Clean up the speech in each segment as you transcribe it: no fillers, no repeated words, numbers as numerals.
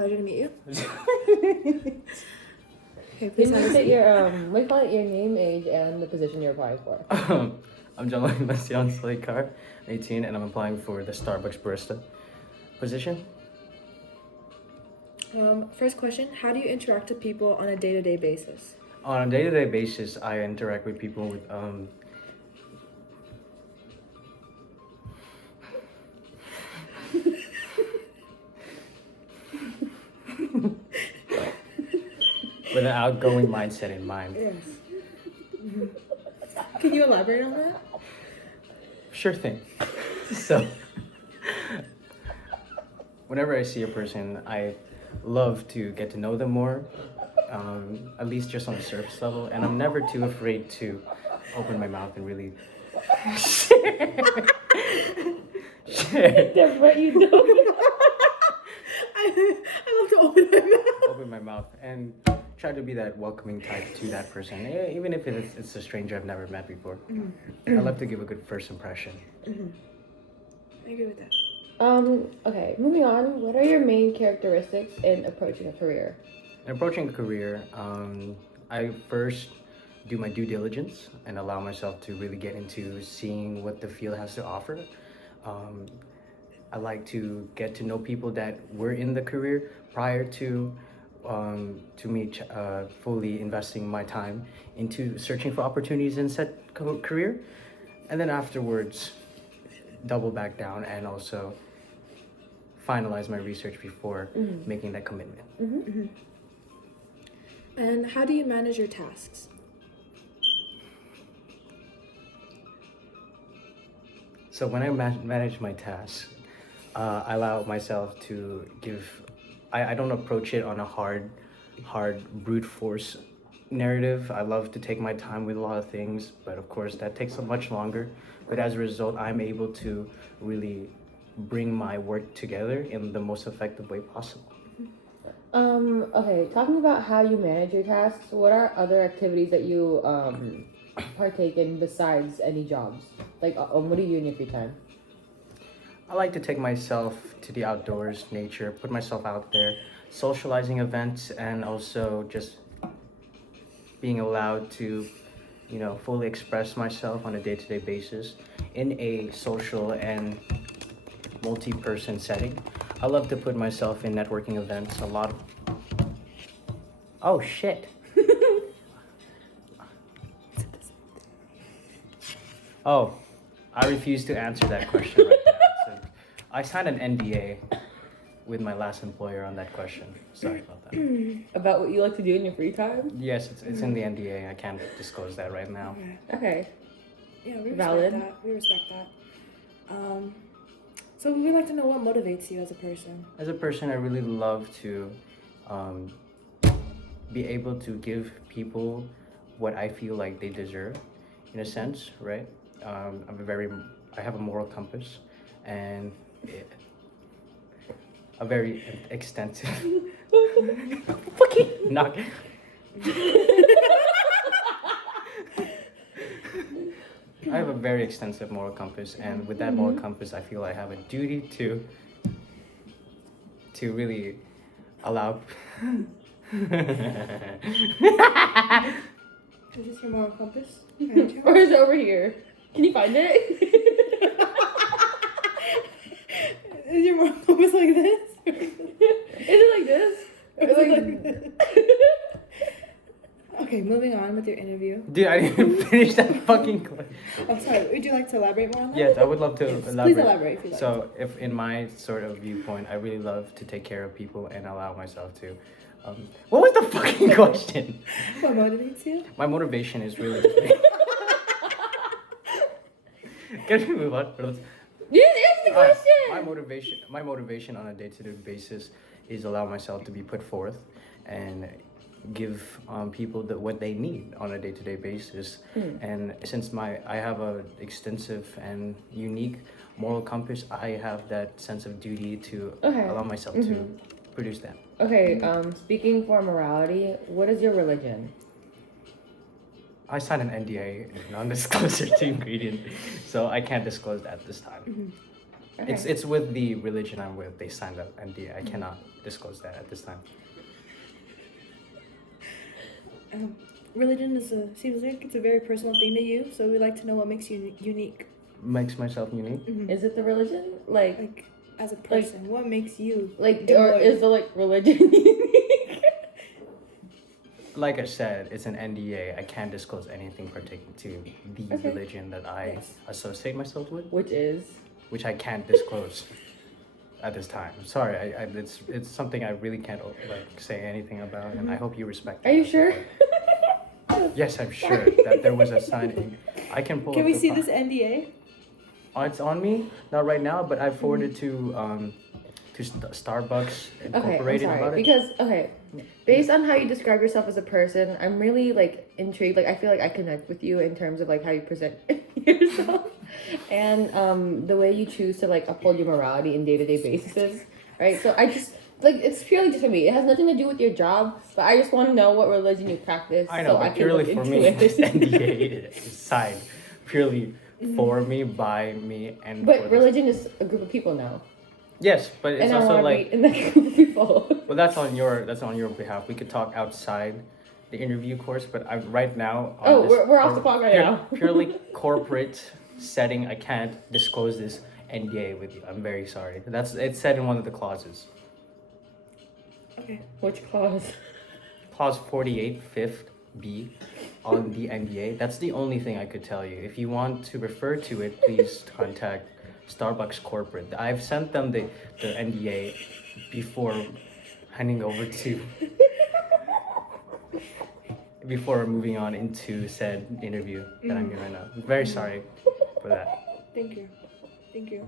Pleasure to meet you. Okay, Can please you have a state seat. your call it your name, age, and the position you're applying for? I'm Jamal Bastian Salikar, 18, and I'm applying for the Starbucks barista position. First question, how do you interact with people on a day-to-day basis? On a day-to-day basis, I interact with people with with an outgoing mindset in mind. Yes. Can you elaborate on that? Sure thing. So, whenever I see a person, I love to get to know them more, at least just on a surface level, and I'm never too afraid to open my mouth and really share. That's what you do. I love to open my mouth. Open my mouth and try to be that welcoming type to that person, even if it's a stranger I've never met before. I love to give a good first impression. I agree with that. Okay, moving on. What are your main characteristics in approaching a career? In approaching a career, I first do my due diligence and allow myself to really get into seeing what the field has to offer. I like to get to know people that were in the career prior to me fully investing my time into searching for opportunities in said career, and then afterwards double back down and also finalize my research before making that commitment. And how do you manage your tasks? So when I manage my tasks, I allow myself to give. I don't approach it on a hard brute force narrative. I love to take my time with a lot of things, but of course that takes so much longer. But as a result, I'm able to really bring my work together in the most effective way possible. Okay, talking about how you manage your tasks, what are other activities that you partake in besides any jobs? Like, what do you do in your free time? I like to take myself to the outdoors, nature, put myself out there, socializing events, and also just being allowed to, fully express myself on a day-to-day basis in a social and multi-person setting. I love to put myself in networking events a lot. Oh shit. Oh, I refuse to answer that question right now. So I signed an NDA with my last employer on that question. Sorry about that. About what you like to do in your free time? Yes, it's in the NDA. I can't disclose that right now. Okay. Yeah, we respect Valid. that. We respect that. So we'd like to know what motivates you as a person. As a person, I really love to be able to give people what I feel like they deserve, in a sense, right? I have a moral compass, and a very extensive. Fucking knock. I have a very extensive moral compass, and with that moral compass, I feel I have a duty to really allow. Is this your moral compass? Or is it over here? Can you find it? Is your moral compass like this? Is it like this? Or is it like this? Okay, moving on with your interview. Dude, I didn't finish that fucking question. Oh, sorry. Would you like to elaborate more on that? Yes, I would love to elaborate. Please elaborate if you like. So, if in my sort of viewpoint, I really love to take care of people and allow myself to. What was the fucking question? What motivates you? My motivation is really. Can we move on? You didn't answer the question! My motivation on a day-to-day basis is allow myself to be put forth and give people what they need on a day-to-day basis. And since I have a extensive and unique moral compass, I have that sense of duty to allow myself to produce that. Okay, speaking for morality, what is your religion? I signed an NDA, non-disclosure to ingredient, so I can't disclose that this time. Okay. It's with the religion I'm with. They signed up NDA. I cannot disclose that at this time. Religion seems like it's a very personal thing to you, so we'd like to know what makes you unique. Makes myself unique. Is it the religion? Like as a person, what makes you Like, do or what- is the like religion unique? Like I said, it's an NDA. I can't disclose anything pertaining to the Okay. religion that I Yes. associate myself with, Which is which I can't disclose at this time. I'm sorry. It's something I really can't like say anything about, and I hope you respect. Are you that. sure? Yes, I'm sure that there was a sign. I can pull. Can up we the see fi- this NDA? Oh, it's on me, not right now, but I forwarded to Starbucks Okay, I'm Incorporated about sorry. it. Because based on how you describe yourself as a person, I'm really like intrigued. Like I feel like I connect with you in terms of like how you present yourself and the way you choose to like uphold your morality in day-to-day basis, right? So I just like it's purely just for me. It has nothing to do with your job, but I just want to know what religion you practice. I know, so but I can purely look for into me, it. this NDA is signed purely for me, by me, and for But this- religion is a group of people now, Yes, but it's and I also want to like be in that group of people. well, that's on your behalf. We could talk outside the interview course, but right now. On Oh, this we're off the clock right now. Purely corporate setting, I can't disclose this NDA with you. I'm very sorry. It's said in one of the clauses. Okay. Which clause? Clause 48, 5th B on the NDA. That's the only thing I could tell you. If you want to refer to it, please contact Starbucks Corporate. I've sent them the NDA before handing over to before moving on into said interview that I'm in right now. I'm very sorry for that. Thank you. Thank you.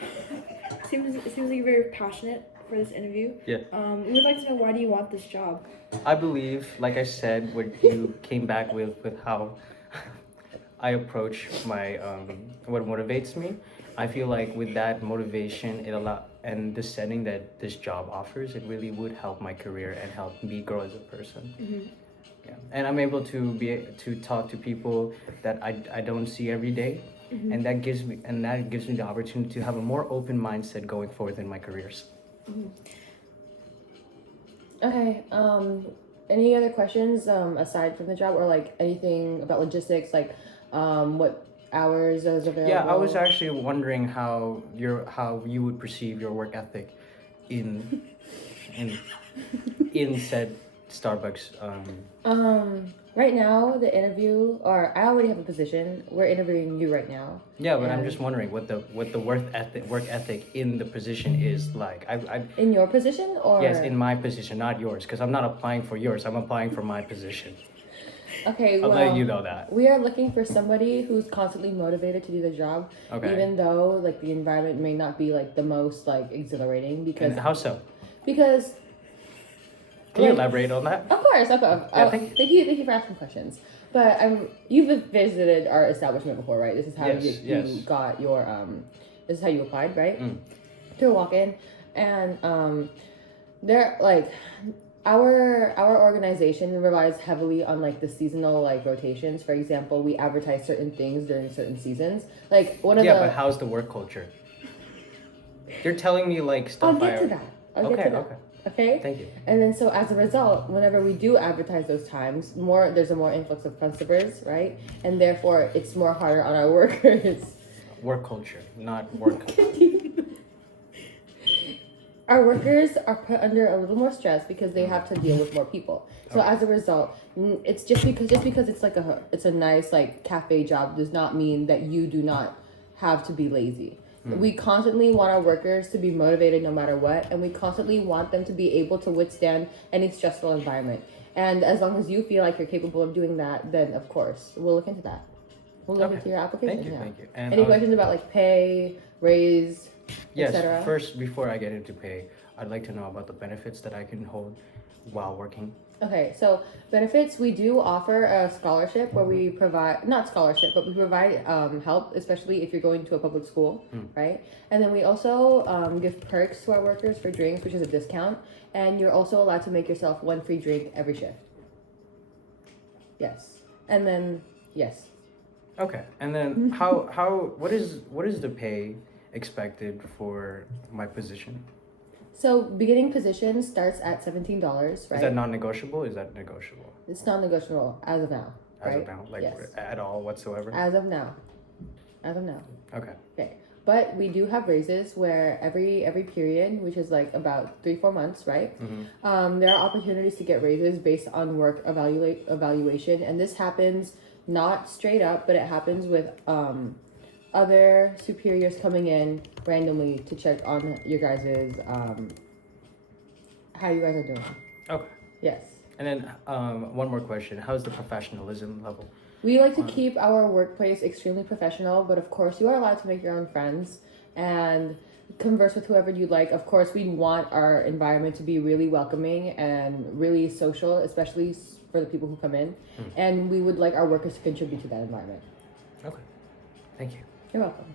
It seems like you're very passionate for this interview. Yeah. We would like to know, why do you want this job? I believe, like I said, when you came back with how I approach my what motivates me, I feel like with that motivation, and the setting that this job offers, it really would help my career and help me grow as a person. Yeah, and I'm able to talk to people that I don't see every day, and that gives me the opportunity to have a more open mindset going forward in my careers. Okay. Any other questions aside from the job, or like anything about logistics, like what hours is available? Yeah, I was actually wondering how you would perceive your work ethic in said Starbucks. Right now the interview, or I already have a position. We're interviewing you right now. Yeah, but I'm And- just wondering what the work ethic in the position is like. I In your position, or yes, in my position, not yours, because I'm not applying for yours. I'm applying for my position. Okay, I'm well, letting you know that. we are looking for somebody who's constantly motivated to do the job, Okay. even though like the environment may not be like the most like exhilarating because And how so? because Can you like, elaborate on that? Of course. Yeah, thank Thank you for asking questions. But you've visited our establishment before, right? This is how Yes, you yes. got your this is how you applied, right? Mm. To a walk-in, and they're like our organization relies heavily on like the seasonal like rotations. For example, we advertise certain things during certain seasons. Like one of Yeah, the but how's the work culture? You're telling me like I'll stuff. get to that. I'll Okay, get to that. okay. Okay. Thank you. And then so as a result, whenever we do advertise those times, there's a more influx of customers, right? And therefore it's more harder on our workers. Work culture, not work. Our workers are put under a little more stress because they have to deal with more people. So Okay. as a result, it's just because it's like it's a nice like cafe job does not mean that you do not have to be lazy. We constantly want our workers to be motivated no matter what, and we constantly want them to be able to withstand any stressful environment. And as long as you feel like you're capable of doing that, then of course we'll look into that. We'll look Okay. into your application. Thank you, yeah. thank you. And Any questions about like pay, raise, yes, etc.? first, before I get into pay, I'd like to know about the benefits that I can hold while working. Okay, so benefits, we do offer a scholarship where we provide, not scholarship, but we provide help, especially if you're going to a public school, right? And then we also give perks to our workers for drinks, which is a discount. And you're also allowed to make yourself one free drink every shift. Yes. And then, yes. Okay, and then what is the pay expected for my position? So beginning position starts at $17, right? Is that non-negotiable? Is that negotiable? It's non-negotiable as of now. As right? of now, like Yes. at all whatsoever? As of now. As of now. Okay. Okay. But we do have raises where every period, which is like about 3-4 months, right? There are opportunities to get raises based on work evaluation, and this happens not straight up, but it happens with other superiors coming in randomly to check on your guys's how you guys are doing. Okay. Yes. And then one more question: how's the professionalism level? We like to keep our workplace extremely professional, but of course, you are allowed to make your own friends and converse with whoever you'd like. Of course, we want our environment to be really welcoming and really social, especially for the people who come in. And we would like our workers to contribute to that environment. Okay. Thank you. You're welcome.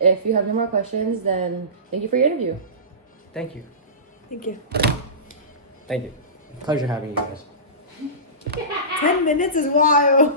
If you have no more questions, then thank you for your interview. Thank you. Thank you. Thank you. Pleasure having you guys. 10 minutes is wild.